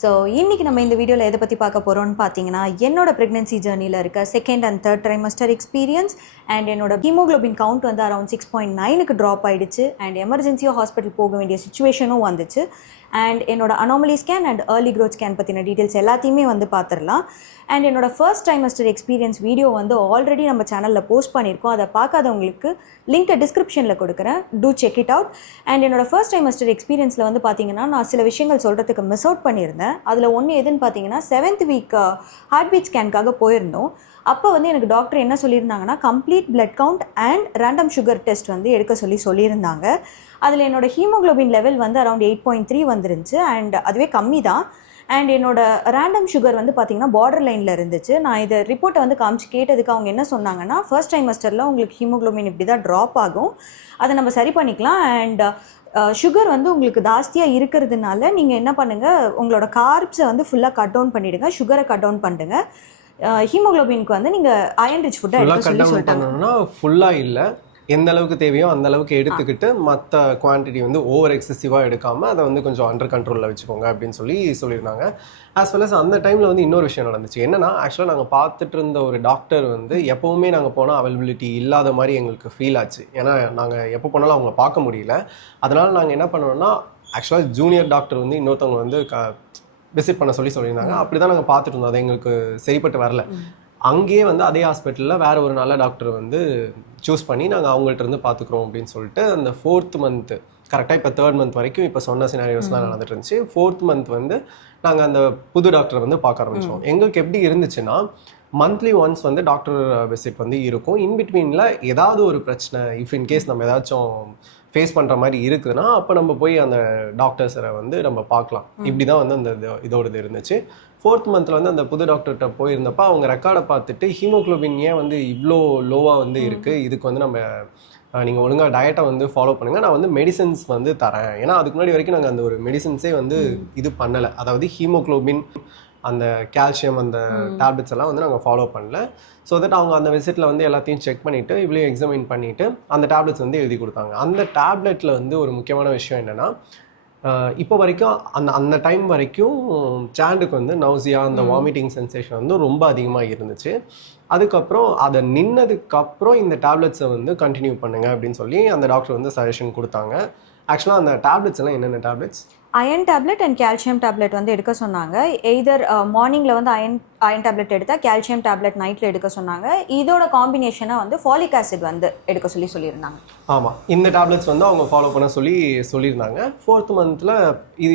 So இன்றைக்கி நம்ம இந்த வீடியோவில் எதை பற்றி பார்க்க போகிறோம்னு பார்த்தீங்கன்னா என்னோட ப்ரெக்னென்சி ஜேர்னியில் இருக்க second and third trimester experience and என்னோட ஹீமோக்ளோபின் கவுண்ட் வந்து அரௌண்ட் 6.9க்கு ட்ராப் ஆகிடுச்சு அண்ட் எமர்ஜென்சியாக ஹாஸ்பிட்டல் போக வேண்டிய சுச்சுவேஷனும் வந்துச்சு அண்ட் என்னோட anomaly scan and early growth scan பற்றின டீட்டெயில்ஸ் எல்லாத்தையுமே வந்து பார்த்துடலாம். அண்ட் என்னோட ஃபர்ஸ்ட் ட்ரைமஸ்டர் எக்ஸ்பீரியன்ஸ் வீடியோ வந்து ஆல்ரெடி நம்ம சேனலில் போஸ்ட் பண்ணியிருக்கோம். அதை பார்க்காதவங்களுக்கு லிங்க்கை டிஸ்கிரிப்ஷனில் கொடுக்குறேன், do check it out. And என்னோட ஃபர்ஸ்ட் ட்ரைமஸ்டர் எக்ஸ்பீரியன்ஸில் வந்து பார்த்தீங்கன்னா நான் சில விஷயங்கள் சொல்கிறதுக்கு மிஸ் அவுட் பண்ணியிருந்தேன். அதில் ஒன்று எதுன்னு பார்த்தீங்கன்னா 7th வீக் ஹார்ட் பீட் ஸ்கேனுக்காக போயிருந்தோம். அப்போ வந்து எனக்கு டாக்டர் என்ன சொல்லியிருந்தாங்கன்னா complete blood count and random sugar test வந்து எடுக்க சொல்லியிருந்தாங்க. அதில் என்னோட ஹீமோக்ளோபின் லெவல் வந்து அரௌண்ட் 8.3 வந்துருந்துச்சு அண்ட் அதுவே கம்மி தான். அண்ட் என்னோட ரேண்டம் சுகர் வந்து பார்த்திங்கன்னா பார்டர் லைனில் இருந்துச்சு. நான் இதை ரிப்போர்ட்டை வந்து காமிச்சு கேட்டதுக்கு அவங்க என்ன சொன்னாங்கன்னா ஃபர்ஸ்ட் ட்ரைமஸ்டரில் உங்களுக்கு ஹீமோக்ளோபின் இப்படி தான் ட்ராப் ஆகும், அதை நம்ம சரி பண்ணிக்கலாம். அண்ட் சுகர் வந்து உங்களுக்கு ஜாஸ்தியாக இருக்கிறதுனால நீங்கள் என்ன பண்ணுங்கள், உங்களோட கார்ப்ஸை வந்து ஃபுல்லாக கட் டவுன் பண்ணிவிடுங்க, சுகரை கட் டவுன் பண்ணிடுங்க. ஹீமோக்ளோபினுக்கு வந்து நீங்கள் அயன் ரிச் ஃபுட்டாக எடுக்க சொல்லிட்டாங்கன்னா ஃபுல்லாக இல்லை, எந்த அளவுக்கு தேவையோ அந்த அளவுக்கு எடுத்துக்கிட்டு மற்ற குவான்டிட்டி வந்து ஓவர் எக்ஸசிவாக எடுக்காமல் அதை வந்து கொஞ்சம் அண்டர் கண்ட்ரோலில் வச்சுக்கோங்க அப்படின்னு சொல்லியிருந்தாங்க. ஆஸ் வெல் அஸ் அந்த டைமில் வந்து இன்னொரு விஷயம் நடந்துச்சு. என்னன்னா ஆக்சுவலாக நாங்கள் பார்த்துட்டு இருந்த ஒரு டாக்டர் வந்து எப்போவுமே நாங்கள் போனால் அவைலபிலிட்டி இல்லாத மாதிரி எங்களுக்கு ஃபீல் ஆச்சு. ஏன்னா நாங்கள் எப்போ போனாலும் அவங்கள பார்க்க முடியல. அதனால் நாங்கள் என்ன பண்ணோம்னா ஆக்சுவலாக ஜூனியர் டாக்டர் வந்து இன்னொருத்தவங்க வந்து விசிட் பண்ண சொல்லியிருந்தாங்க. அப்படி தான் நாங்கள் பார்த்துட்டு இருந்தோம். அது எங்களுக்கு சரிப்பட்டு வரல. அங்கேயே வந்து அதே ஹாஸ்பிட்டலில் வேறு ஒரு நல்ல டாக்டர் வந்து சூஸ் பண்ணி நாங்கள் அவங்கள்ட்ட இருந்து பார்த்துக்குறோம் அப்படின்னு சொல்லிட்டு அந்த 4th மந்த்து கரெக்டாக இப்போ 3rd மந்த் வரைக்கும் இப்போ சொன்ன சினாரியோஸ்லாம் நடந்துட்டு இருந்துச்சு. 4th மந்த் வந்து நாங்கள் அந்த புது டாக்டரை வந்து பார்க்க ஆரம்பித்தோம். எங்களுக்கு எப்படி இருந்துச்சுன்னா மந்த்லி ஒன்ஸ் வந்து டாக்டர் விசிட் வந்து இருக்கும். இன்பிட்வீனில் ஏதாவது ஒரு பிரச்சனை இஃப் இன்கேஸ் நம்ம ஏதாச்சும் ஃபேஸ் பண்ணுற மாதிரி இருக்குதுன்னா அப்போ நம்ம போய் அந்த டாக்டர்ஸரை வந்து நம்ம பார்க்கலாம். இப்படி தான் வந்து அந்த இதோடது இருந்துச்சு. 4th மந்தில் வந்து அந்த புது டாக்டர்கிட்ட போயிருந்தப்போ அவங்க ரெக்கார்டை பார்த்துட்டு ஹீமோக்ளோபின் ஏன் வந்து இவ்வளோ லோவாக வந்து இருக்குது, இதுக்கு வந்து நம்ம நீங்கள் ஒழுங்காக டயட்டை வந்து ஃபாலோ பண்ணுங்கள், நான் வந்து மெடிசன்ஸ் வந்து தரேன். ஏன்னா அதுக்கு முன்னாடி வரைக்கும் நாங்கள் அந்த ஒரு மெடிசன்ஸே வந்து இது பண்ணலை. அதாவது ஹீமோக்ளோபின் அந்த கால்சியம் அந்த டேப்லெட்ஸ் எல்லாம் வந்து நாங்கள் ஃபாலோ பண்ணல. ஸோ தட் அவங்க அந்த விசிட்டில் வந்து எல்லாத்தையும் செக் பண்ணிவிட்டு இவ்வளோ எக்ஸாமின் பண்ணிவிட்டு அந்த டேப்லெட்ஸ் வந்து எழுதி கொடுத்தாங்க. அந்த டேப்லெட்டில் வந்து ஒரு முக்கியமான விஷயம் என்னென்னா இப்போ வரைக்கும் அந்த டைம் வரைக்கும் சாண்டுக்கு வந்து நௌசியா அந்த வாமிட்டிங் சென்சேஷன் வந்து ரொம்ப அதிகமாக இருந்துச்சு. அதுக்கப்புறம் அதை நின்னதுக்கப்புறம் இந்த டேப்லெட்ஸை வந்து கண்டினியூ பண்ணுங்க அப்படின்னு சொல்லி அந்த டாக்டர் வந்து சஜஷன் கொடுத்தாங்க. ஆக்சுவலாக அந்த டேப்லெட்ஸ் எல்லாம் என்னென்ன tablets? Iron tablet and calcium tablet வந்து எடுக்க சொன்னாங்க. எய்தர் மார்னிங்கில் வந்து அயன் டேப்லெட் எடுத்தால் கால்சியம் டேப்லெட் நைட்டில் எடுக்க சொன்னாங்க. இதோட காம்பினேஷனாக வந்து ஃபாலிக் ஆசிட் வந்து எடுக்க சொல்லியிருந்தாங்க. ஆமாம், இந்த டேப்லெட்ஸ் வந்து அவங்க ஃபாலோ பண்ண சொல்லியிருந்தாங்க. 4th மந்தில்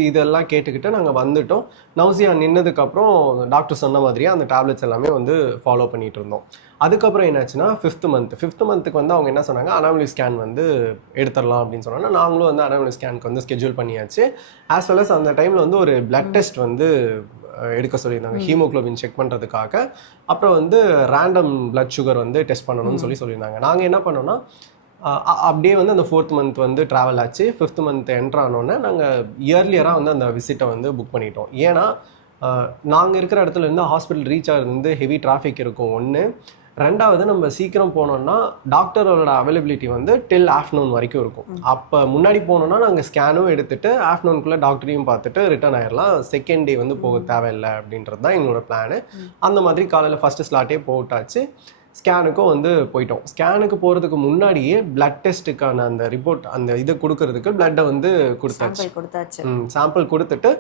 இதெல்லாம் கேட்டுக்கிட்டு நாங்கள் வந்துட்டோம். நௌசியா நின்னதுக்கப்புறம் டாக்டர் சொன்ன மாதிரியே அந்த டேப்லெட்ஸ் எல்லாமே வந்து ஃபாலோ பண்ணிகிட்டு இருந்தோம். அதுக்கப்புறம் என்னாச்சுன்னா 5th மந்த்துக்கு வந்து அவங்க என்ன சொன்னாங்க, அனாமலி ஸ்கேன் வந்து எடுத்துடலாம் அப்படின்னு சொன்னாங்க. நாங்களும் வந்து அனாமலி ஸ்கேனுக்கு வந்து ஸ்கெட்யூல் பண்ணியாச்சு. ஆஸ் வெல் அஸ் அந்த டைமில் வந்து ஒரு பிளட் டெஸ்ட் வந்து எடுக்க சொல்லியிருந்தாங்க ஹீமோக்ளோபின் செக் பண்ணுறதுக்காக. அப்புறம் வந்து ரேண்டம் பிளட் சுகர் வந்து டெஸ்ட் பண்ணணும்னு சொல்லியிருந்தாங்க. நாங்கள் என்ன பண்ணோம்னா அப்படியே வந்து அந்த 4th மந்த் வந்து ட்ராவல் ஆச்சு. 5th மந்த் என்ட்ரு ஆனோடனே நாங்கள் இயர்லியராக வந்து அந்த விசிட்டை வந்து புக் பண்ணிட்டோம். ஏன்னா நாங்கள் இருக்கிற இடத்துல இருந்து ஹாஸ்பிட்டல் ரீச் ஆகிறது வந்து ஹெவி டிராஃபிக் இருக்கும் ஒன்று. ரெண்டாவது நம்ம சீக்கிரம் போனோம்னா டாக்டரோட அவைலபிலிட்டி வந்து டில் ஆஃப்டர்நூன் வரைக்கும் இருக்கும். அப்போ முன்னாடி போனோம்னா நாங்கள் ஸ்கேனும் எடுத்துகிட்டு ஆஃப்டர்நூனுக்குள்ளே டாக்டரையும் பார்த்துட்டு ரிட்டர்ன் ஆயிடலாம். செகண்ட் டே வந்து போக தேவையில்லை அப்படின்றது தான் எங்களோட பிளானு. அந்த மாதிரி காலையில் ஃபஸ்ட்டு ஸ்லாட்டே போட்டாச்சு. ஸ்கேனுக்கும் வந்து போயிட்டோம். ஸ்கேனுக்கு போகிறதுக்கு முன்னாடியே பிளட் டெஸ்ட்டுக்கான அந்த ரிப்போர்ட் அந்த இதை கொடுக்கறதுக்கு பிளட்டை வந்து கொடுத்தாச்சு. சாம்பிள் கொடுத்துட்டு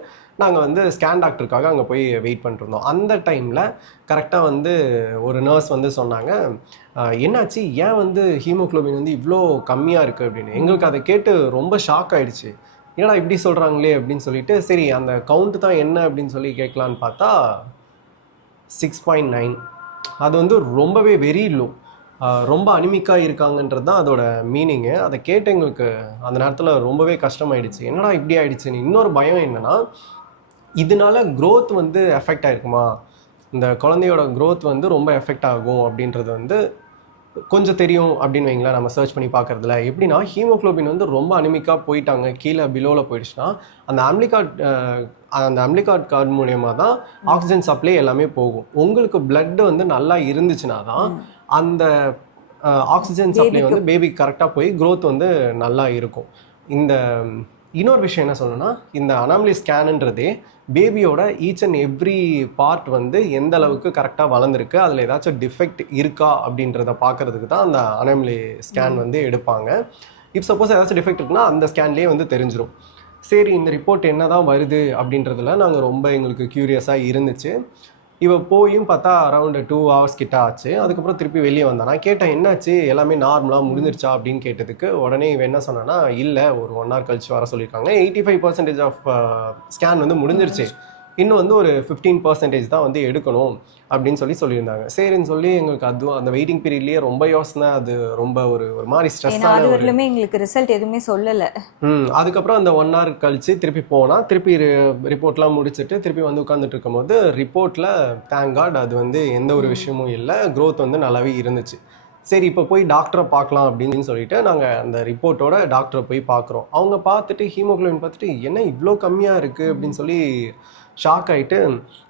நாங்கள் வந்து ஸ்கேன் டாக்டருக்காக அங்கே போய் வெயிட் பண்ணிருந்தோம். அந்த டைமில் கரெக்டாக வந்து ஒரு நர்ஸ் வந்து சொன்னாங்க, என்னாச்சு, ஏன் வந்து ஹீமோக்ளோபின் வந்து இவ்வளோ கம்மியாக இருக்குது அப்படின்னு. எங்களுக்கு அதை கேட்டு ரொம்ப ஷாக் ஆகிடுச்சு. ஏன்னா இப்படி சொல்கிறாங்களே அப்படின்னு சொல்லிட்டு சரி அந்த கவுண்ட் தான் என்ன அப்படின்னு சொல்லி கேட்கலான்னு பார்த்தா 6.9. அது வந்து ரொம்பவே வெரி லோ, ரொம்ப அனிமிக்காக இருக்காங்கன்றது தான் அதோட மீனிங்கு. அதை கேட்டு எங்களுக்கு அந்த நேரத்தில் ரொம்பவே கஷ்டமாயிடுச்சு. என்னடா இப்படி ஆயிடுச்சுன்னு. இன்னொரு பயம் என்னென்னா இதனால க்ரோத் வந்து எஃபெக்ட் ஆகிருக்குமா, இந்த குழந்தையோட க்ரோத் வந்து ரொம்ப எஃபெக்ட் ஆகும் அப்படின்றது வந்து கொஞ்சம் தெரியும் அப்படின்னு வைங்களேன். நம்ம சர்ச் பண்ணி பார்க்குறதுல எப்படின்னா ஹீமோக்ளோபின் வந்து ரொம்ப அனிமிக்காக போயிட்டாங்க, கீழே பிலோவில் போயிடுச்சுன்னா அந்த அம்லிகாட் கார்டு மூலயமா தான் ஆக்சிஜன் சப்ளை எல்லாமே போகும். உங்களுக்கு பிளட் வந்து நல்லா இருந்துச்சுன்னா தான் அந்த ஆக்சிஜன் சப்ளை வந்து பேபிக்கு கரெக்டாக போய் க்ரோத் வந்து நல்லா இருக்கும். இன்னொரு விஷயம் என்ன சொல்லணும்னா, இந்த அனாமலி ஸ்கேனுன்றதே பேபியோட ஈச் அண்ட் எவ்ரி பார்ட் வந்து எந்த அளவுக்கு கரெக்டாக வளர்ந்துருக்கு, அதில் ஏதாச்சும் டிஃபெக்ட் இருக்கா அப்படின்றத பார்க்கறதுக்கு தான் அந்த அனாமலி ஸ்கேன் வந்து எடுப்பாங்க. இப் சப்போஸ் ஏதாச்சும் டிஃபெக்ட் இருக்குன்னா அந்த ஸ்கேன்லேயே வந்து தெரிஞ்சிடும். சரி, இந்த ரிப்போர்ட் என்ன தான் வருது அப்படின்றதுல நாங்கள் ரொம்ப எங்களுக்கு க்யூரியஸாக இருந்துச்சு. இவ போயும் பார்த்தா அரௌண்ட் 2 hours கிட்ட ஆச்சு. அதுக்கப்புறம் திருப்பி வெளியே வந்தா. நான் கேட்டேன், என்னாச்சு, எல்லாமே நார்மலாக முடிஞ்சிருச்சா அப்படின்னு கேட்டதுக்கு உடனே இவன் என்ன சொன்னான்னா, இல்லை ஒரு 1 hour கழிச்சு வர சொல்லியிருக்காங்க, 85% ஆஃப் ஸ்கேன் வந்து முடிஞ்சிருச்சு, இன்னும் வந்து ஒரு 15% தான் வந்து எடுக்கணும் அப்படின்னு சொல்லியிருந்தாங்க. சரின்னு சொல்லி எங்களுக்கு அதுவும் அந்த வெயிட்டிங் பீரியட்லேயே ரொம்ப யோசனை, அது ரொம்ப ஒரு மாதிரி ஸ்ட்ரெஸ்ஸான ஒரு எங்களுக்கு ரிசல்ட் எதுவுமே சொல்லலை. அதுக்கப்புறம் அந்த 1 hour கழிச்சு திருப்பி போனால் திருப்பி ரிப்போர்ட்லாம் முடிச்சுட்டு திருப்பி வந்து உட்காந்துட்டு இருக்கும்போது ரிப்போர்ட்டில் தேங்க் காட் அது வந்து எந்த ஒரு விஷயமும் இல்லை, க்ரோத் வந்து நல்லாவே இருந்துச்சு. சரி, இப்போ போய் டாக்டரை பார்க்கலாம் அப்படின்னு சொல்லிட்டு நாங்கள் அந்த ரிப்போர்ட்டோட டாக்டரை போய் பார்க்குறோம். அவங்க பார்த்துட்டு ஹீமோகுளோபின் பார்த்துட்டு என்ன இவ்வளோ கம்மியாக இருக்குது அப்படின்னு சொல்லி ஷாக் ஆகிட்டு,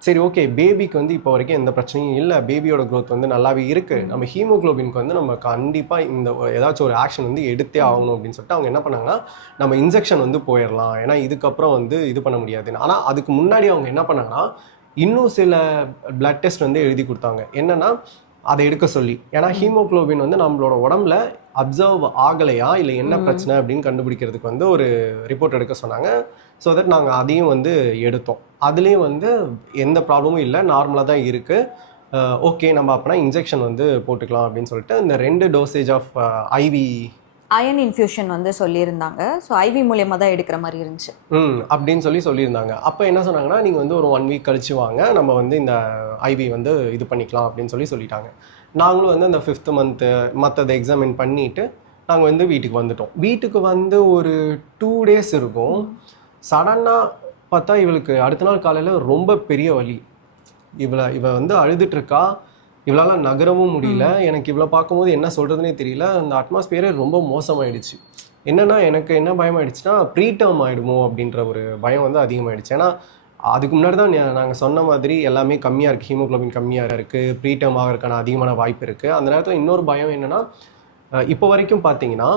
சரி ஓகே, பேபிக்கு வந்து இப்போ வரைக்கும் எந்த பிரச்சனையும் இல்லை, பேபியோட க்ரோத் வந்து நல்லாவே இருக்குது, நம்ம ஹீமோகுளோபினுக்கு வந்து நம்ம கண்டிப்பாக இந்த ஏதாச்சும் ஒரு ஆக்ஷன் வந்து எடுத்தே ஆகணும் அப்படின்னு சொல்லிட்டு அவங்க என்ன பண்ணாங்கன்னா, நம்ம இன்ஜெக்ஷன் வந்து போயிடலாம், ஏன்னா இதுக்கப்புறம் வந்து இது பண்ண முடியாதுன்னு. ஆனால் அதுக்கு முன்னாடி அவங்க என்ன பண்ணாங்கன்னா, இன்னும் சில பிளட் டெஸ்ட் வந்து எழுதி கொடுத்தாங்க. என்னென்னா அதை எடுக்க சொல்லி, ஏன்னா ஹீமோகுளோபின் வந்து நம்மளோட உடம்புல அப்சர்வ் ஆகலையா இல்லை என்ன பிரச்சனை அப்படின்னு கண்டுபிடிக்கிறதுக்கு வந்து ஒரு ரிப்போர்ட் எடுக்க சொன்னாங்க. ஸோ தட் நாங்கள் அதையும் வந்து எடுத்தோம். அதுலேயும் வந்து எந்த ப்ராப்ளமும் இல்லை, நார்மலாக தான் இருக்குது. ஓகே, நம்ம அப்படின்னா இன்ஜெக்ஷன் வந்து போட்டுக்கலாம் அப்படின்னு சொல்லிட்டு இந்த 2 dosage of IV iron infusion வந்து சொல்லியிருந்தாங்க. ஸோ ஐவி மூலியமாக தான் எடுக்கிற மாதிரி இருந்துச்சு அப்படின்னு சொல்லியிருந்தாங்க. அப்போ என்ன சொன்னாங்கன்னா, நீங்கள் வந்து ஒரு 1 week கழிச்சு வாங்க, நம்ம வந்து இந்த ஐவி வந்து இது பண்ணிக்கலாம் அப்படின்னு சொல்லிட்டாங்க. நாங்களும் வந்து அந்த 5th month மற்றதை எக்ஸாமின் பண்ணிவிட்டு நாங்கள் வந்து வீட்டுக்கு வந்துட்டோம். வீட்டுக்கு வந்து ஒரு 2 days இருக்கும். சடனாக பார்த்தா இவளுக்கு அடுத்த நாள் காலையில் ரொம்ப பெரிய வலி. இவ வந்து அழுதுட்டுருக்கா, இவளால் நகரவும் முடியல. எனக்கு இவளை பார்க்கும்போது என்ன சொல்கிறதுனே தெரியல. அந்த அட்மாஸ்பியரே ரொம்ப மோசமாயிடுச்சு. என்னென்னா எனக்கு என்ன பயமாயிடுச்சுன்னா, ப்ரீடேர்ம் ஆகிடுமோ அப்படின்ற ஒரு பயம் வந்து அதிகமாகிடுச்சு. ஏன்னா அதுக்கு முன்னாடி தான் நாங்கள் சொன்ன மாதிரி எல்லாமே கம்மியாக இருக்குது, ஹீமோகுளோபின் கம்மியாக இருக்குது, ப்ரீடேர்ம் ஆகிறதுக்கான அதிகமான வாய்ப்பு இருக்குது. அந்த நேரத்தில் இன்னொரு பயம் என்னென்னா, இப்போ வரைக்கும் பார்த்தீங்கன்னா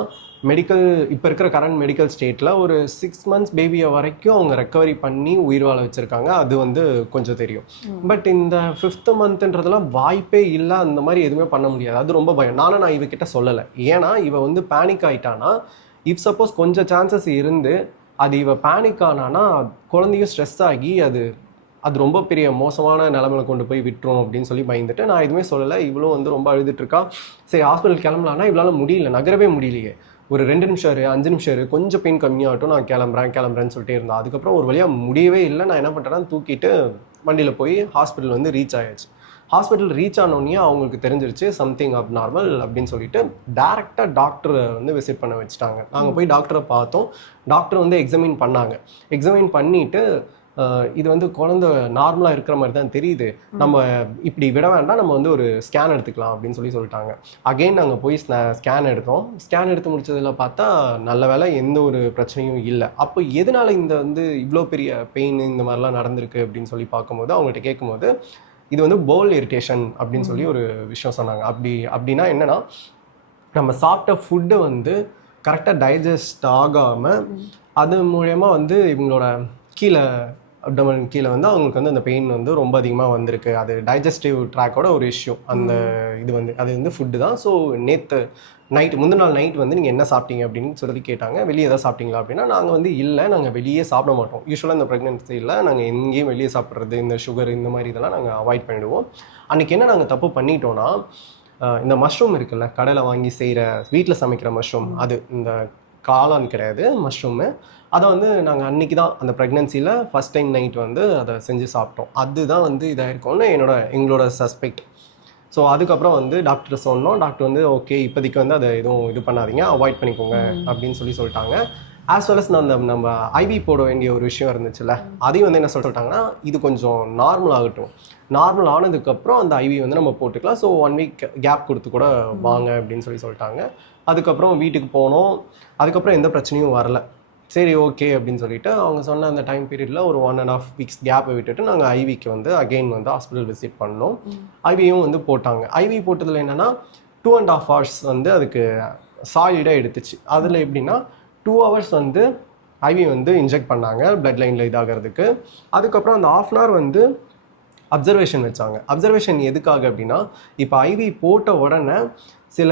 இப்போ இருக்கிற கரண்ட் மெடிக்கல் ஸ்டேட்டில் ஒரு 6 months பேபியை வரைக்கும் அவங்க ரெக்கவரி பண்ணி உயிர் வாழ வச்சுருக்காங்க. அது வந்து கொஞ்சம் தெரியும். பட் இந்த 5th monthன்றதுலாம் வாய்ப்பே இல்லை, அந்த மாதிரி எதுவுமே பண்ண முடியாது. அது ரொம்ப பயம். நான் இவகிட்ட சொல்லலை, ஏன்னா இவ வந்து பேனிக் ஆகிட்டானா, இஃப் சப்போஸ் கொஞ்சம் சான்சஸ் இருந்து அது இவ பேனிக் ஆனானா குழந்தையும் ஸ்ட்ரெஸ் ஆகி அது ரொம்ப பெரிய மோசமான நிலமையில கொண்டு போய் விட்டுரும் அப்படின்னு சொல்லி பயந்துட்டு நான் எதுவுமே சொல்லலை. இவ்வளோ வந்து ரொம்ப அழுதுட்டுருக்கா. சரி, ஹாஸ்பிட்டல் கிளம்பலான்னா இவளால் முடியல, நகரவே முடியலையே. ஒரு 2 நிமிஷம் 5 நிமிஷம் கொஞ்சம் பெயின் கம்மியாகட்டும், நான் கிளம்புறேன்னு சொல்லிட்டே இருந்தேன். அதுக்கப்புறம் ஒரு வழியாக முடியவே இல்லை. நான் என்ன பண்ணுறேன்னா, தூக்கிட்டு வண்டியில் போய் ஹாஸ்பிட்டல் வந்து ரீச் ஆயாச்சு. ஹாஸ்பிட்டல் ரீச் ஆனோடனே அவங்களுக்கு தெரிஞ்சிருச்சு சம்திங் அப்நார்மல் அப்படின்னு சொல்லிட்டு டேரெக்டாக டாக்டரை வந்து விசிட் பண்ண வச்சுட்டாங்க. நாங்கள் போய் டாக்டரை பார்த்தோம். டாக்டர் வந்து எக்ஸாமின் பண்ணாங்க. எக்ஸாமின் பண்ணிவிட்டு இது வந்து குழந்தை நார்மலாக இருக்கிற மாதிரி தான் தெரியுது, நம்ம இப்படி விட வேண்டாம், நம்ம வந்து ஒரு ஸ்கேன் எடுத்துக்கலாம் அப்படின்னு சொல்லிட்டாங்க. அகெயின் நாங்கள் போய் ஸ்கேன் எடுத்தோம். ஸ்கேன் எடுத்து முடிச்சதில் பார்த்தா நல்ல வேளை எந்த ஒரு பிரச்சனையும் இல்லை. அப்போ எதனால இந்த வந்து இவ்வளோ பெரிய பெயின் இந்த மாதிரிலாம் நடந்திருக்கு அப்படின்னு சொல்லி பார்க்கும்போது அவங்கள்ட்ட கேட்கும்போது இது வந்து போல் இரிட்டேஷன் அப்படின்னு சொல்லி ஒரு விஷயம் சொன்னாங்க. அப்படின்னா என்னென்னா, நம்ம சாப்பிட்ட ஃபுட்டு வந்து கரெக்டாக டைஜஸ்ட் ஆகாமல் அது மூலயமா வந்து இவங்களோட அப்டமன் கீழே வந்து அவங்களுக்கு வந்து அந்த பெயின் வந்து ரொம்ப அதிகமாக வந்திருக்கு. அது டைஜஸ்டிவ் ட்ராக்கோட ஒரு இஷ்யூ. அந்த இது வந்து அது வந்து ஃபுட்டு தான். ஸோ முந்தின நாள் நைட் வந்து நீங்கள் என்ன சாப்பிட்டீங்க அப்படின்னு சொல்லி கேட்டாங்க. வெளியே எதாவது சாப்பிட்டீங்களா அப்படின்னா நாங்கள் வந்து இல்லை, நாங்கள் வெளியே சாப்பிட மாட்டோம். யூஸ்வலாக இந்த ப்ரெக்னென்சியில் நாங்கள் எங்கேயும் வெளியே சாப்பிட்றது, இந்த சுகர் இந்த மாதிரி இதெல்லாம் நாங்கள் அவாய்ட் பண்ணிவிடுவோம். அன்றைக்கி என்ன நாங்கள் தப்பு பண்ணிட்டோன்னா, இந்த மஷ்ரூம் இருக்குல்ல, கடையில் வாங்கி செய்கிற வீட்டில் சமைக்கிற மஷ்ரூம், அது இந்த காளான் கிடையாது, மஷ்ரூமு. அதை வந்து நாங்கள் அன்றைக்கி தான் அந்த ப்ரெக்னென்சியில் ஃபஸ்ட் டைம் நைட் வந்து அதை செஞ்சு சாப்பிட்டோம். அதுதான் வந்து இதாகிருக்கும்னு எங்களோட சஸ்பெக்ட். ஸோ அதுக்கப்புறம் வந்து டாக்டர் சொன்னோம். டாக்டர் வந்து ஓகே, இப்போதைக்கு வந்து அதை எதுவும் இது பண்ணாதீங்க, அவாய்ட் பண்ணிக்கோங்க அப்படின்னு சொல்லிட்டாங்க. ஆஸ் வெல் அஸ் நம்ம ஐவி போட வேண்டிய ஒரு விஷயம் இருந்துச்சுல்ல, அதையும் வந்து என்ன சொல்லிட்டாங்கன்னா, இது கொஞ்சம் நார்மல் ஆகட்டும், நார்மல் ஆனதுக்கப்புறம் அந்த ஐவி வந்து நம்ம போட்டுக்கலாம், ஸோ 1 week கேப் கொடுத்து கூட வாங்க அப்படின்னு சொல்லிட்டாங்க. அதுக்கப்புறம் வீட்டுக்கு போனோம். அதுக்கப்புறம் எந்த பிரச்சனையும் வரல. சரி ஓகே அப்படின்னு சொல்லிட்டு அவங்க சொன்ன அந்த டைம் பீரியடில் ஒரு 1.5 weeks கேப்பை விட்டுட்டு நாங்கள் ஐவிக்கு வந்து அகெயின் வந்து ஹாஸ்பிட்டல் விசிட் பண்ணோம். ஐவியும் வந்து போட்டாங்க. ஐவி போட்டதில் என்னென்னா 2.5 hours வந்து அதுக்கு சாலிடாக எடுத்துச்சு. அதில் எப்படின்னா 2 hours வந்து ஐவி வந்து இன்ஜெக்ட் பண்ணாங்க பிளட் லைனில் இதாகிறதுக்கு. அதுக்கப்புறம் அந்த 1/2 hour வந்து அப்சர்வேஷன் வச்சாங்க. அப்சர்வேஷன் எதுக்காக அப்படின்னா, இப்போ ஐவி போட்ட உடனே சில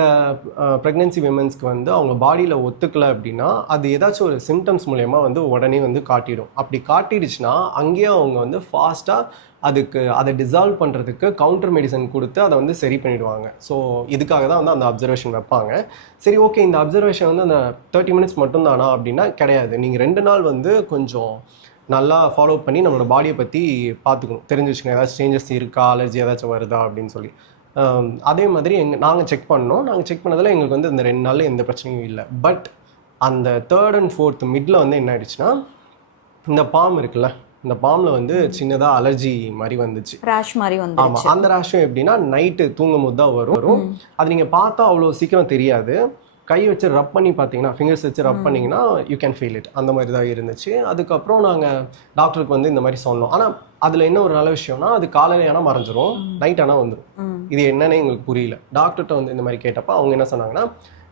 ப்ரெக்னென்சி விமன்ஸ்க்கு வந்து அவங்க பாடியில் ஒத்துக்கலை அப்படின்னா அது ஏதாச்சும் ஒரு சிம்டம்ஸ் மூலயமா வந்து உடனே வந்து காட்டிடும். அப்படி காட்டிடுச்சுன்னா அங்கேயே அவங்க வந்து ஃபாஸ்ட்டாக அதை டிசால்வ் பண்ணுறதுக்கு கவுண்டர் மெடிசன் கொடுத்து அதை வந்து சரி பண்ணிவிடுவாங்க. ஸோ இதுக்காக தான் வந்து அந்த அப்சர்வேஷன் வைப்பாங்க. சரி, ஓகே, இந்த அப்சர்வேஷன் வந்து அந்த 30 minutes மட்டும்தானா அப்படின்னா கிடையாது. நீங்கள் 2 நாள் வந்து கொஞ்சம் நல்லா ஃபாலோ பண்ணி நம்மளோட பாடியை பற்றி பார்த்துக்கணும், தெரிஞ்சு வச்சுக்கணும், ஏதாச்சும் சேஞ்சஸ் இருக்கா, அலர்ஜி ஏதாச்சும் வருதா அப்படின்னு சொல்லி. அதே மாதிரி நாங்கள் செக் பண்ணோம். நாங்கள் செக் பண்ணதில் எங்களுக்கு வந்து இந்த 2 நாளில் எந்த பிரச்சனையும் இல்லை. பட் அந்த 3rd and 4th மிடில் வந்து என்ன ஆயிடுச்சுன்னா, இந்த பாம் இருக்குல்ல, இந்த பாமில் வந்து சின்னதாக அலர்ஜி மாதிரி வந்துச்சு, ரேஷ் மாதிரி வந்து. ஆமாம், அந்த ரேஷும் எப்படின்னா நைட்டு தூங்கும் போது தான் வரும். அது நீங்கள் பார்த்தா அவ்வளோ சீக்கிரம் தெரியாது. கை வச்சு ரப் பண்ணி பார்த்தீங்கன்னா, ஃபிங்கர்ஸ் வச்சு ரப் பண்ணிங்கன்னா யூ கேன் ஃபீல் இட். அந்த மாதிரி தான் இருந்துச்சு. அதுக்கப்புறம் நாங்கள் டாக்டருக்கு வந்து இந்த மாதிரி சொன்னோம். ஆனால் அதில் என்ன ஒரு நல்ல விஷயம்னா, அது காலையில் ஆனால் மறைஞ்சிரும், நைட் ஆனால் வந்துடும். இது என்னன்னு எங்களுக்கு புரியல. டாக்டர்கிட்ட வந்து இந்த மாதிரி கேட்டப்போ அவங்க என்ன சொன்னாங்கன்னா,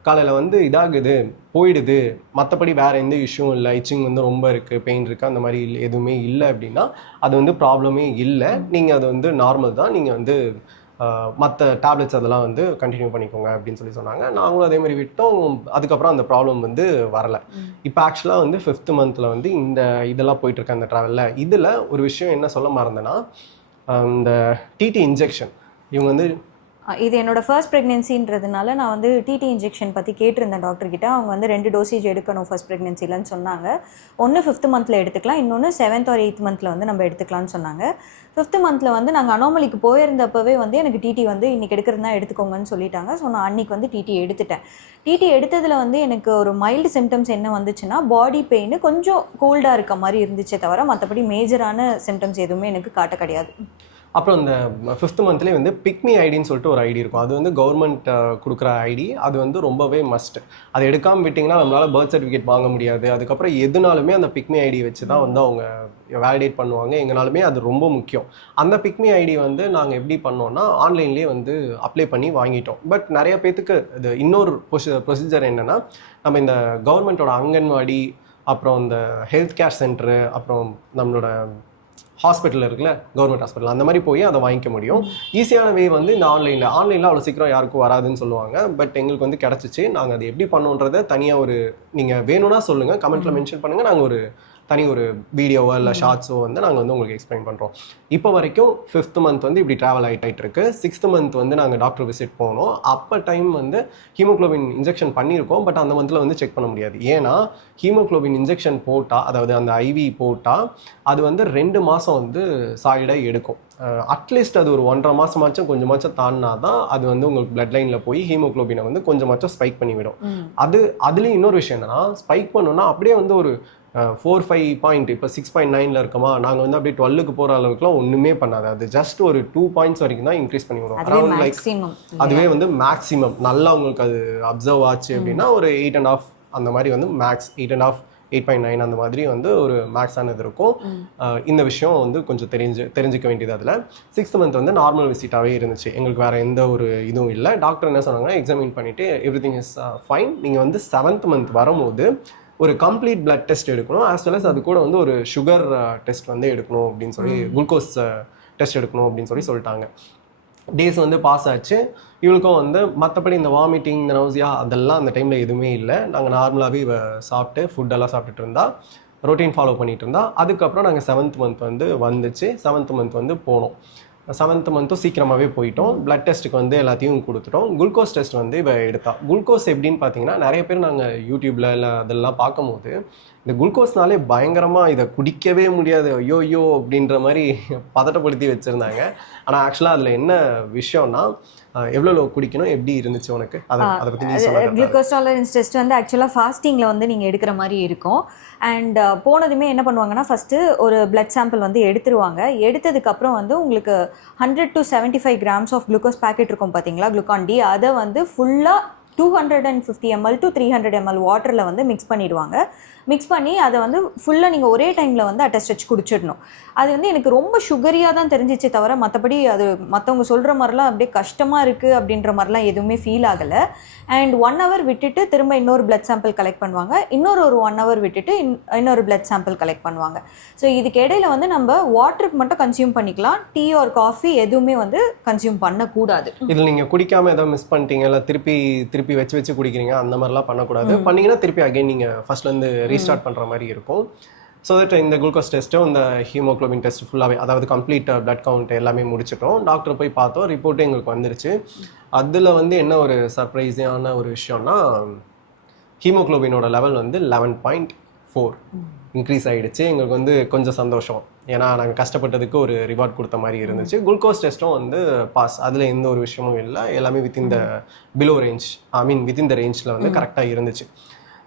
காலையில் வந்து இதாகுது, போயிடுது, மற்றபடி வேறு எந்த இஷ்யூவும் இல்லை, இச்சிங் வந்து ரொம்ப இருக்குது, பெயின் இருக்குது, அந்த மாதிரி எதுவுமே இல்லை அப்படின்னா அது வந்து ப்ராப்ளமே இல்லை, நீங்கள் அது வந்து நார்மல் தான், நீங்கள் வந்து மற்ற டேப்லெட்ஸ் அதெல்லாம் வந்து கண்டினியூ பண்ணிக்கோங்க அப்படின்னு சொல்லி சொன்னாங்க. நாங்களும் அதே மாதிரி விட்டோம். அதுக்கப்புறம் அந்த ப்ராப்ளம் வந்து வரலை. இப்போ ஆக்சுவலாக வந்து 5th month வந்து இந்த இதெல்லாம் போயிட்டுருக்கு அந்த ட்ராவலில். இதில் ஒரு விஷயம் என்ன சொல்ல மறந்தேன்னா, இந்த டிடி இன்ஜெக்ஷன் இவங்க வந்து இது என்னோட ஃபர்ஸ்ட் ப்ரெக்னென்சின்றதுனால நான் வந்து டிடி இன்ஜெக்ஷன் பற்றி கேட்டிருந்தேன் டாக்டர்கிட்ட. அவங்க வந்து 2 டோசேஜ் எடுக்கணும் ஃபர்ஸ்ட் ப்ரெக்னென்சிலன்னு சொன்னாங்க. ஒன்று 5th month எடுத்துக்கலாம், இன்னொன்று 7th or 8th month வந்து நம்ம எடுத்துக்கலாம்னு சொன்னாங்க. 5th month வந்து நாங்கள் அனோமலிக்கு போயிருந்தப்பவே வந்து எனக்கு டிடி வந்து இன்றைக்கி எடுக்கிறதுனா எடுத்துக்கோங்கன்னு சொல்லிட்டாங்க. ஸோ நான் அன்றைக்கி வந்து டிடி எடுத்துட்டேன். டிடி எடுத்ததில் வந்து எனக்கு ஒரு மைல்டு சிம்டம்ஸ் என்ன வந்துச்சுன்னா, பாடி பெயின், கொஞ்சம் கோல்டாக இருக்க மாதிரி இருந்துச்சே தவிர மற்றபடி மேஜரான சிம்டம்ஸ் எதுவுமே எனக்கு காட்ட கிடையாது. அப்புறம் இந்த 5th monthலேயே வந்து பிக்மி ஐடின்னு சொல்லிட்டு ஒரு ஐடி இருக்கும். அது வந்து கவர்மெண்ட் கொடுக்குற ஐடி. அது வந்து ரொம்பவே மஸ்ட். அதை எடுக்காமல் விட்டிங்கன்னா நம்மளால் பர்த் சர்டிஃபிகேட் வாங்க முடியாது. அதுக்கப்புறம் எதுனாலுமே அந்த பிக்மி ஐடி வச்சு தான் வந்து அவங்க வேலிடேட் பண்ணுவாங்க. எங்களாலுமே அது ரொம்ப முக்கியம். அந்த பிக்மி ஐடி வந்து நாங்கள் எப்படி பண்ணோம்னா, ஆன்லைன்லேயே வந்து அப்ளை பண்ணி வாங்கிட்டோம். பட் நிறைய பேத்துக்கு இது இன்னொரு ப்ரொசீஜர் என்னென்னா, நம்ம இந்த கவர்மெண்ட்டோட அங்கன்வாடி, அப்புறம் இந்த ஹெல்த் கேர் சென்டரு, அப்புறம் நம்மளோட ஹாஸ்பிட்டல் இருக்குல்ல, கவர்மெண்ட் ஹாஸ்பிட்டல், அந்த மாதிரி போய் அதை வாங்கிக்க முடியும். ஈஸியான வே வந்து இந்த ஆன்லைனில் அவ்வளோ சீக்கிரம் யாருக்கும் வராதுன்னு சொல்லுவாங்க. பட் எங்களுக்கு வந்து கிடச்சிச்சு. நாங்கள் அது எப்படி பண்ணோன்றதை தனியாக ஒரு நீங்கள் வேணும்னா சொல்லுங்கள், கமெண்ட்டில் மென்ஷன் பண்ணுங்கள். நாங்கள் ஒரு தனி ஒரு வீடியோவோ இல்லை ஷார்ட்ஸோ வந்து நாங்கள் வந்து உங்களுக்கு எக்ஸ்பிளைன் பண்ணுறோம். இப்போ வரைக்கும் 5th month வந்து இப்படி ட்ராவல் ஆகிட்டு இருக்கு. 6th month வந்து நாங்கள் டாக்டர் விசிட் போனோம். அப்போ டைம் வந்து ஹீமோக்ளோபின் இன்ஜெக்ஷன் பண்ணியிருக்கோம். பட் அந்த மந்தில் வந்து செக் பண்ண முடியாது. ஏன்னா ஹீமோக்ளோபின் இன்ஜெக்ஷன் போட்டால், அதாவது அந்த ஐவி போட்டால் அது வந்து 2 மாதம் வந்து சாலிடாக எடுக்கும். அட்லீஸ்ட் அது ஒரு 1.5 மாதமாச்சும் கொஞ்சமாச்சும் தாண்டினா தான் அது வந்து உங்களுக்கு பிளட் லைனில் போய் ஹீமோக்ளோபினை வந்து கொஞ்சமாச்சும் ஸ்பைக் பண்ணிவிடும். அதுலேயும் இன்னொரு விஷயம் என்னன்னா, ஸ்பைக் பண்ணோன்னா அப்படியே வந்து ஒரு 4-5 பாயிண்ட், இப்போ 6.9 இருக்கமா, நாங்கள் வந்து அப்படியே 12க்கு போகிற அளவுக்குலாம் ஒன்றுமே பண்ணாது. அது ஜஸ்ட் ஒரு 2 points வரைக்கும் தான் இன்க்ரீஸ் பண்ணி விடும். அரௌண்ட் லைக் அதுவே வந்து மேக்ஸிமம் நல்லா உங்களுக்கு அது அப்சர்வ் ஆச்சு அப்படின்னா ஒரு 8.5 அந்த மாதிரி வந்து மேக்ஸ் 8.5, 8.9 அந்த மாதிரி வந்து ஒரு மேக்ஸானது இருக்கும். இந்த விஷயம் வந்து கொஞ்சம் தெரிஞ்சுக்க வேண்டியது. அதில் 6th month வந்து நார்மல் விசிட்டாகவே இருந்துச்சு. எங்களுக்கு வேறு எந்த ஒரு இதுவும் இல்லை. டாக்டர் என்ன சொன்னாங்கன்னா, எக்ஸாமின் பண்ணிவிட்டு எவ்ரிதிங் இஸ் ஃபைன், நீங்கள் வந்து 7th month வரும்போது ஒரு கம்ப்ளீட் பிளட் டெஸ்ட் எடுக்கணும். ஆஸ் வெல் அஸ் அது கூட வந்து ஒரு சுகர் டெஸ்ட் வந்து எடுக்கணும் அப்படின்னு சொல்லி, குளுக்கோஸ் டெஸ்ட் எடுக்கணும் அப்படின்னு சொல்லிட்டாங்க. டேஸ் வந்து பாஸ் ஆச்சு. இவளுக்கும் வந்து மற்றபடி இந்த வாமிட்டிங், இந்த நௌசியா அதெல்லாம் அந்த டைமில் எதுவுமே இல்லை. நாங்கள் நார்மலாகவே சாப்பிட்டு ஃபுட்டெல்லாம் சாப்பிட்டுட்டு இருந்தா, ரொட்டீன் ஃபாலோ பண்ணிட்டு இருந்தா. அதுக்கப்புறம் நாங்கள் 7th month வந்து வந்துச்சு. 7th month வந்து போனோம். 7th month சீக்கிரமாகவே போயிட்டோம். பிளட் டெஸ்ட்டுக்கு வந்து எல்லாத்தையும் கொடுத்துட்டோம். குளுக்கோஸ் டெஸ்ட் வந்து இவ எடுத்தா. குளுக்கோஸ் எப்படின்னு பார்த்தீங்கன்னா, நிறைய பேர் நாங்கள் யூடியூப்பில் இல்லை அதெல்லாம் பார்க்கும்போது இந்த குளுக்கோஸ்னாலே பயங்கரமாக இதை குடிக்கவே முடியாது, ஐயோ அப்படின்ற மாதிரி பதட்டப்படுத்தி வச்சுருந்தாங்க. ஆனால் ஆக்சுவலாக அதில் என்ன விஷயம்னா, எவ்வளோ குடிக்கணும், எப்படி இருந்துச்சு உனக்கு, அதை பற்றி நீ சொல்லுங்க. குளுக்கோஸ் டாலரன்ஸ் டெஸ்ட் வந்து ஆக்சுவலாக ஃபாஸ்டிங்கில் வந்து நீங்கள் எடுக்கிற மாதிரி இருக்கும். அண்ட் போனதுமே என்ன பண்ணுவாங்கன்னா, ஃபஸ்ட்டு ஒரு பிளட் சாம்பிள் வந்து எடுத்துருவாங்க. எடுத்ததுக்கப்புறம் வந்து உங்களுக்கு 100 to 75 grams of glucose packet இருக்கும் பார்த்தீங்களா, குளுக்கான் டி, அதை வந்து ஃபுல்லாக 250 ml to 300 ml வாட்டரில் வந்து மிக்ஸ் பண்ணிடுவாங்க. மிக்ஸ் பண்ணி அதை வந்து ஃபுல்லாக நீங்கள் ஒரே டைமில் வந்து அட்டஸ்டச் குடிச்சிடணும். அது வந்து எனக்கு ரொம்ப சுகரியாக தான் தெரிஞ்சிச்சே தவிர மற்றபடி அது மற்றவங்க சொல்கிற மாதிரிலாம் அப்படியே கஷ்டமாக இருக்குது அப்படின்ற மாதிரிலாம் எதுவுமே ஃபீல் ஆகலை. அண்ட் 1 hour விட்டுட்டு திரும்ப இன்னொரு பிளட் சாம்பிள் கலெக்ட் பண்ணுவாங்க, இன்னொரு 1 hour விட்டுட்டு இன்னொரு பிளட் சாம்பிள் கலெக்ட் பண்ணுவாங்க. ஸோ இதுக்கு இடையில வந்து நம்ம வாட்டருக்கு மட்டும் கன்சியூம் பண்ணிக்கலாம், டீ ஆர் காஃபி எதுவுமே வந்து கன்சியூம் பண்ணக்கூடாது. இதில் நீங்கள் குடிக்காமல் ஏதோ மிஸ் பண்ணிட்டீங்க இல்லை திருப்பி வச்சு குடிக்கிறீங்க அந்த மாதிரிலாம் பண்ணக்கூடாது. பண்ணீங்கன்னா திருப்பி அகைன் நீங்கள் ஃபர்ஸ்ட்லேருந்து ரீஸ்டார்ட் பண்ணுற மாதிரி இருக்கும். ஸோ தட் இந்த குளுக்கோஸ் டெஸ்ட்டும் இந்த ஹீமோக்ளோபின் டெஸ்ட் ஃபுல்லாகவே, அதாவது கம்ப்ளீட் பிளட் கவுண்ட் எல்லாமே முடிச்சிட்டோம். டாக்டர் போய் பார்த்தோம், ரிப்போர்ட்டும் எங்களுக்கு வந்துருச்சு. அதில் வந்து என்ன ஒரு சர்ப்ரைஸான ஒரு விஷயம்னா ஹீமோக்ளோபினோட லெவல் வந்து 11.4 இன்க்ரீஸ் ஆகிடுச்சு. எங்களுக்கு வந்து கொஞ்சம் சந்தோஷம், ஏன்னா நாங்கள் கஷ்டப்பட்டதுக்கு ஒரு ரிவார்ட் கொடுத்த மாதிரி இருந்துச்சு. குளுக்கோஸ் டெஸ்ட்டும் வந்து பாஸ், அதில் எந்த ஒரு விஷயமும் இல்லை, எல்லாமே within the below range, within the ரேஞ்சில் வந்து கரெக்டாக இருந்துச்சு.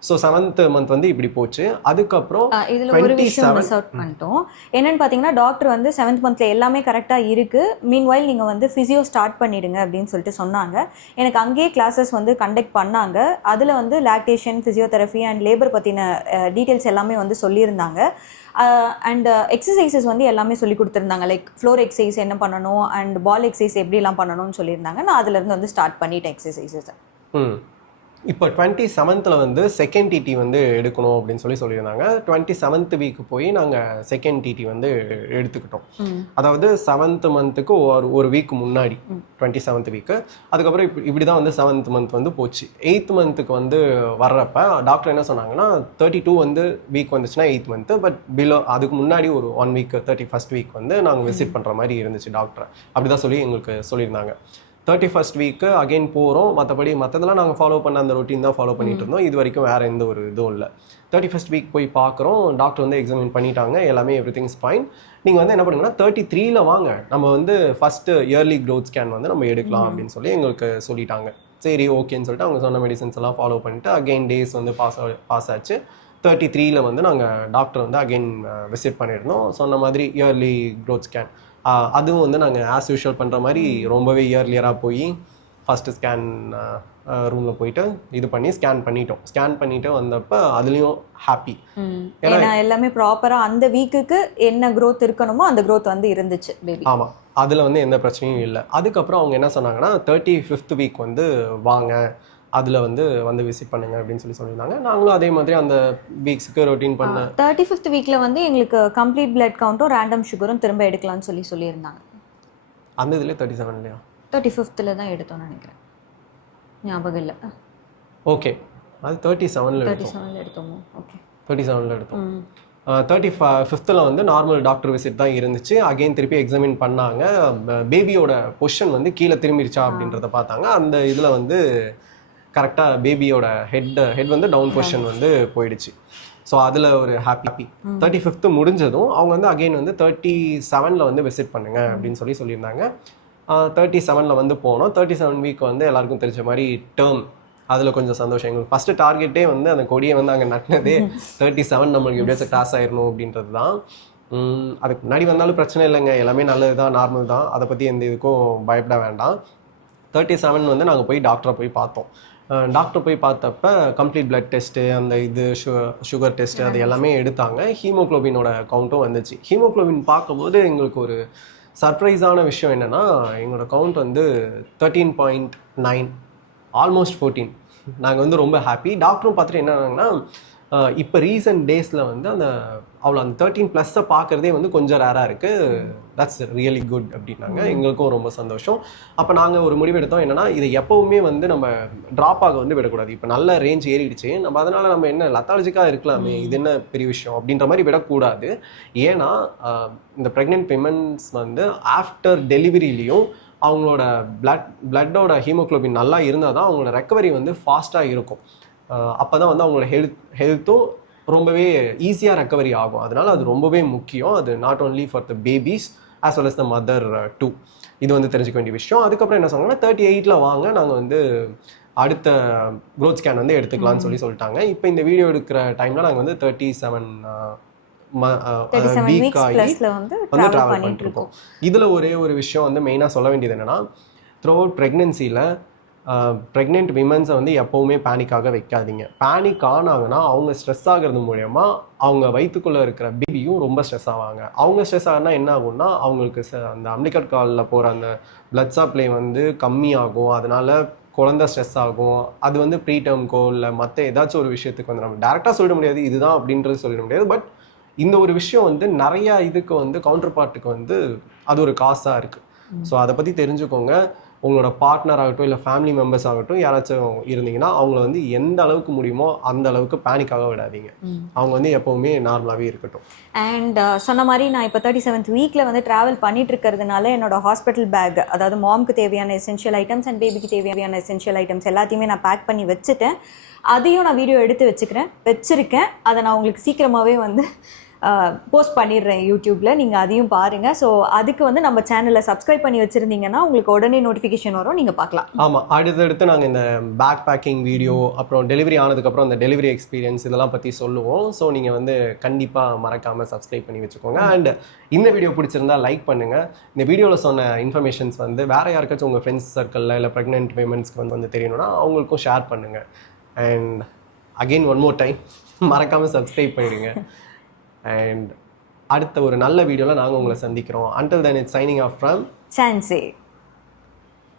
ஸோ 7th month வந்து இப்படி போச்சு. அதுக்கப்புறம் இதில் ஒரு விஷயம் மிஸ் அவுட் பண்ணிட்டோம். என்னன்னு பார்த்தீங்கன்னா டாக்டர் வந்து 7th monthல எல்லாமே கரெக்டாக இருக்குது, மீன்வைல் நீங்கள் வந்து ஃபிசியோ ஸ்டார்ட் பண்ணிடுங்க அப்படின்னு சொல்லிட்டு சொன்னாங்க. எனக்கு அங்கேயே கிளாஸஸ் வந்து கண்டக்ட் பண்ணாங்க. அதில் வந்து லாக்டேஷன், ஃபிசியோதெரபி அண்ட் லேபர் பற்றின டீட்டெயில்ஸ் எல்லாமே வந்து சொல்லியிருந்தாங்க. அண்ட் எக்ஸசைசஸ் வந்து எல்லாமே சொல்லி கொடுத்துருந்தாங்க, லைக் ஃப்ளோர் எக்ஸசைஸ் என்ன பண்ணணும் அண்ட் பால் எக்ஸசைஸ் எப்படிலாம் பண்ணணும்னு சொல்லியிருந்தாங்க. நான் அதுலேருந்து வந்து ஸ்டார்ட் பண்ணிட்டேன் எக்ஸசைசஸ். இப்போ 27th வந்து செகண்ட் டிடி வந்து எடுக்கணும் அப்படின்னு சொல்லியிருந்தாங்க. 27th வீக் போய் நாங்கள் செகண்ட் டிடி வந்து எடுத்துக்கிட்டோம். அதாவது 7th monthக்கு ஒரு வீக் முன்னாடி 27th வீக்கு. அதுக்கப்புறம் இப்படி தான் வந்து 7th month வந்து போச்சு. 8th monthக்கு வந்து வர்றப்ப டாக்டர் என்ன சொன்னாங்கன்னா 32 வந்து வீக் வந்துச்சுன்னா 8th month, பட் பிலோ அதுக்கு முன்னாடி ஒரு 1 week 31st வீக் வந்து நாங்கள் விசிட் பண்ணுற மாதிரி இருந்துச்சு டாக்டர். அப்படி தான் எங்களுக்கு சொல்லியிருந்தாங்க. 31st வீக்கு அகைன் போகிறோம். மற்றதெல்லாம் நாங்கள் ஃபாலோ பண்ண அந்த ரொட்டீன் தான் ஃபாலோ பண்ணிட்டு இருந்தோம். இது வரைக்கும் வேறு எந்த ஒரு இதுவும் இல்லை. 31st வீக் போய் பார்க்குறோம், டாக்டர் வந்து எக்ஸாமின் பண்ணிட்டாங்க, எல்லாமே எவ்ரிதிங்ஸ் ஃபைன். நீங்கள் வந்து என்ன பண்ணுங்கன்னா 33ல் வாங்க, நம்ம வந்து ஃபஸ்ட்டு இயர்லி க்ரோத் ஸ்கேன் வந்து நம்ம எடுக்கலாம் அப்படின்னு எங்களுக்கு சொல்லிட்டாங்க. சரி ஓகேன்னு சொல்லிட்டு அவங்க சொன்ன மெடிசன்ஸ் எல்லாம் ஃபாலோ பண்ணிட்டு அகைன் டேஸ் வந்து பாஸ் ஆச்சு. 33ல் வந்து நாங்கள் டாக்டர் வந்து அகைன் விசிட் பண்ணியிருந்தோம். சொன்ன மாதிரி இயர்லி க்ரோத் ஸ்கேன், அதுவும் வந்து நாங்கள் ஆஸ் யூஷுவல் பண்ணுற மாதிரி ரொம்பவே இயர்லியராக போய் ஃபஸ்ட்டு ஸ்கேன் ரூமில் போயிட்டு இது பண்ணி ஸ்கேன் பண்ணிட்டு வந்தப்போ அதுலேயும் ஹாப்பி, ஏன்னா எல்லாமே ப்ராப்பராக அந்த வீக்குக்கு என்ன க்ரோத் இருக்கணுமோ அந்த க்ரோத் வந்து இருந்துச்சு பேபி. ஆமாம், அதில் வந்து எந்த பிரச்சனையும் இல்லை. அதுக்கப்புறம் அவங்க என்ன சொன்னாங்கன்னா 35th வீக் வந்து வாங்க, அதில் வந்து விசிட் பண்ணுங்க அப்படின்னு சொல்லியிருந்தாங்க. நாங்களும் அதே மாதிரி அந்த வீக்ஸுக்கு ரொட்டீன் பண்ண 35th வீக்கில் வந்து எங்களுக்கு கம்ப்ளீட் பிளட் கவுண்ட்டும் ரேண்டம் சுகரும் திரும்ப எடுக்கலாம்னு சொல்லியிருந்தாங்க. அந்த இதில் 37 35th தான் எடுத்தோம்னு நினைக்கிறேன், ஞாபகம் இல்லை. ஓகே, அது 37ல் எடுத்தோமோ? ஓகே, 37ல் எடுத்தோம். 35th வந்து நார்மல் டாக்டர் விசிட் தான் இருந்துச்சு. அகைன் திருப்பி எக்ஸாமின் பண்ணாங்க. பேபியோட பொசிஷன் வந்து கீழே திரும்பிடுச்சா அப்படின்றத பார்த்தாங்க. அந்த இதில் வந்து கரெக்டாக பேபியோட ஹெட் வந்து டவுன் பொசிஷன் வந்து போயிடுச்சு. ஸோ அதில் ஒரு ஹாப்பி. 35th முடிஞ்சதும் அவங்க வந்து அகெயின் வந்து 37ல் வந்து விசிட் பண்ணுங்க அப்படின்னு சொல்லியிருந்தாங்க. 37ல் வந்து போனோம். 37 வீக் வந்து எல்லாருக்கும் தெரிஞ்ச மாதிரி டேர்ம், அதில் கொஞ்சம் சந்தோஷம். எங்களுக்கு ஃபஸ்ட்டு டார்கெட்டே வந்து அந்த கொடியை வந்து அங்கே நட்டினதே 37 நம்மளுக்கு எப்படியாச்சும் கிராஸ் ஆயிடணும் அப்படின்றது தான். அதுக்கு முன்னாடி வந்தாலும் பிரச்சனை இல்லைங்க, எல்லாமே நல்லது தான், நார்மல் தான், அதை பற்றி எந்த இதுக்கும் பயப்பட வேண்டாம். 37 வந்து நாங்கள் போய் டாக்டரை போய் பார்த்தோம். டாக்டர் போய் பார்த்தப்ப கம்ப்ளீட் பிளட் டெஸ்ட்டு, அந்த இது சுகர் டெஸ்ட்டு, அது எல்லாமே எடுத்தாங்க. ஹீமோக்ளோபினோட கவுண்ட்டும் வந்துச்சு. ஹீமோக்ளோபின் பார்க்கும்போது எங்களுக்கு ஒரு சர்ப்ரைஸான விஷயம் என்னென்னா, எங்களோட கவுண்ட் வந்து 13.9, ஆல்மோஸ்ட் 14. நாங்கள் வந்து ரொம்ப ஹாப்பி. டாக்டரும் பார்த்துட்டு என்னன்னா, இப்போ ரீசன்ட் டேஸில் வந்து அந்த 13+ பார்க்குறதே வந்து கொஞ்சம் ரேராக இருக்குது, தட்ஸ் ரியலி குட் அப்படின்னாங்க. எங்களுக்கும் ரொம்ப சந்தோஷம். அப்போ நாங்கள் ஒரு முடிவு எடுத்தோம், என்னென்னா இதை எப்போவுமே வந்து நம்ம ட்ராப் ஆக வந்து விடக்கூடாது. இப்போ நல்ல ரேஞ்ச் ஏறிடுச்சு, நம்ம அதனால் நம்ம என்ன லத்தாலஜிக்காக இருக்கலாமே, இது என்ன பெரிய விஷயம் அப்படின்ற மாதிரி விடக்கூடாது. ஏன்னா இந்த ப்ரெக்னென்ட் விமன்ஸ் வந்து ஆஃப்டர் டெலிவரிலையும் அவங்களோட பிளட்டோட ஹீமோக்ளோபின் நல்லா இருந்தால் தான் அவங்களோட ரெக்கவரி வந்து ஃபாஸ்ட்டாக இருக்கும். அப்போ தான் வந்து அவங்களோட ஹெல்த்தும் ரொம்பவே ஈஸியாக ரெக்கவரி ஆகும். அதனால் அது ரொம்பவே முக்கியம். அது not only for the babies as well as the mother too. இது வந்து தெரிஞ்சுக்க வேண்டிய விஷயம். அதுக்கப்புறம் என்ன சொன்னாங்கன்னா 38ல் வாங்க, நாங்கள் வந்து அடுத்த க்ரோத் ஸ்கேன் வந்து எடுத்துக்கலாம்னு சொல்லிட்டாங்க. இப்போ இந்த வீடியோ எடுக்கிற டைமில் நாங்கள் வந்து 37 வீக் ஆகி வந்து ட்ராவல் பண்ணிட்டு இருக்கோம். இதில் ஒரே ஒரு விஷயம் வந்து மெயினாக சொல்ல வேண்டியது என்னென்னா, த்ரூ அவுட் ப்ரெக்னென்சியில் ப்ரெக்னென்ட் விமன்ஸை வந்து எப்போவுமே பேனிக்காக வைக்காதீங்க. பேனிக் ஆனாங்கன்னா அவங்க ஸ்ட்ரெஸ் ஆகிறது மூலயமா அவங்க வயிற்றுக்குள்ளே இருக்கிற பேபியும் ரொம்ப ஸ்ட்ரெஸ் ஆவாங்க. அவங்க ஸ்ட்ரெஸ் ஆகுனா என்ன ஆகும்னா அவங்களுக்கு அந்த அம்லிகட் காலில் போகிற அந்த பிளட் சப்ளை வந்து கம்மியாகும். அதனால குழந்தை ஸ்ட்ரெஸ் ஆகும். அது வந்து ப்ரீ டேர்ம்க்கோ இல்லை மற்ற ஏதாச்சும் ஒரு விஷயத்துக்கு வந்து நம்ம டேரெக்டாக சொல்லிட முடியாது இதுதான் அப்படின்றது சொல்லிட முடியாது. பட் இந்த ஒரு விஷயம் வந்து நிறையா இதுக்கு வந்து கவுண்டர் பார்ட்டுக்கு வந்து அது ஒரு காசாக இருக்குது. ஸோ அதை பற்றி தெரிஞ்சுக்கோங்க. உங்களோட பார்ட்னர் ஆகட்டும் இல்லை ஃபேமிலி மெம்பர்ஸ் ஆகட்டும் யாராச்சும் இருந்தீங்கன்னா அவங்கள வந்து எந்த அளவுக்கு முடியுமோ அந்த அளவுக்கு பேனிக்காக விடாதீங்க. அவங்க வந்து எப்போவுமே நார்மலாகவே இருக்கட்டும். அண்ட் சொன்ன மாதிரி நான் இப்போ 37th வீக்கில் வந்து ட்ராவல் பண்ணிட்டு இருக்கிறதுனால என்னோட ஹாஸ்பிட்டல் பேக், அதாவது மாம்க்கு தேவையான எசென்ஷியல் ஐட்டம்ஸ் அண்ட் பேபிக்கு தேவையான எசென்ஷியல் ஐட்டம்ஸ் எல்லாத்தையுமே நான் பேக் பண்ணி வச்சுட்டேன். அதையும் நான் வீடியோ எடுத்து வச்சுருக்கேன். அதை நான் உங்களுக்கு சீக்கிரமாகவே வந்து போஸ்ட் பண்ணிடுறேன் யூடியூப்பில், நீங்கள் அதையும் பாருங்கள். ஸோ அதுக்கு வந்து நம்ம சேனலை சப்ஸ்கிரைப் பண்ணி வச்சுருந்தீங்கன்னா உங்களுக்கு உடனே நோட்டிஃபிகேஷன் வரும், நீங்கள் பார்க்கலாம். ஆமாம், அடுத்தடுத்து நாங்கள் இந்த பேக் பேக்கிங் வீடியோ அப்புறம் டெலிவரி ஆனதுக்கப்புறம் அந்த டெலிவரி எக்ஸ்பீரியன்ஸ் இதெல்லாம் பற்றி சொல்லுவோம். ஸோ நீங்கள் வந்து கண்டிப்பாக மறக்காமல் சப்ஸ்கிரைப் பண்ணி வச்சுக்கோங்க. அண்ட் இந்த வீடியோ பிடிச்சிருந்தா லைக் பண்ணுங்கள். இந்த வீடியோவில் சொன்ன இன்ஃபர்மேஷன்ஸ் வந்து வேறு யாருக்காச்சும் உங்கள் ஃப்ரெண்ட்ஸ் சர்க்கிளில் இல்லை ப்ரெக்னென்ட் விமன்ஸ்க்கு வந்து தெரியணும்னா அவங்களுக்கும் ஷேர் பண்ணுங்கள். And again one more time மறக்காமல் சப்ஸ்கிரைப் பண்ணிடுங்க. அண்ட் அடுத்த ஒரு நல்ல வீடியோவில் நாங்கள் உங்களை சந்திக்கிறோம். Until then, it's signing off from Chansey.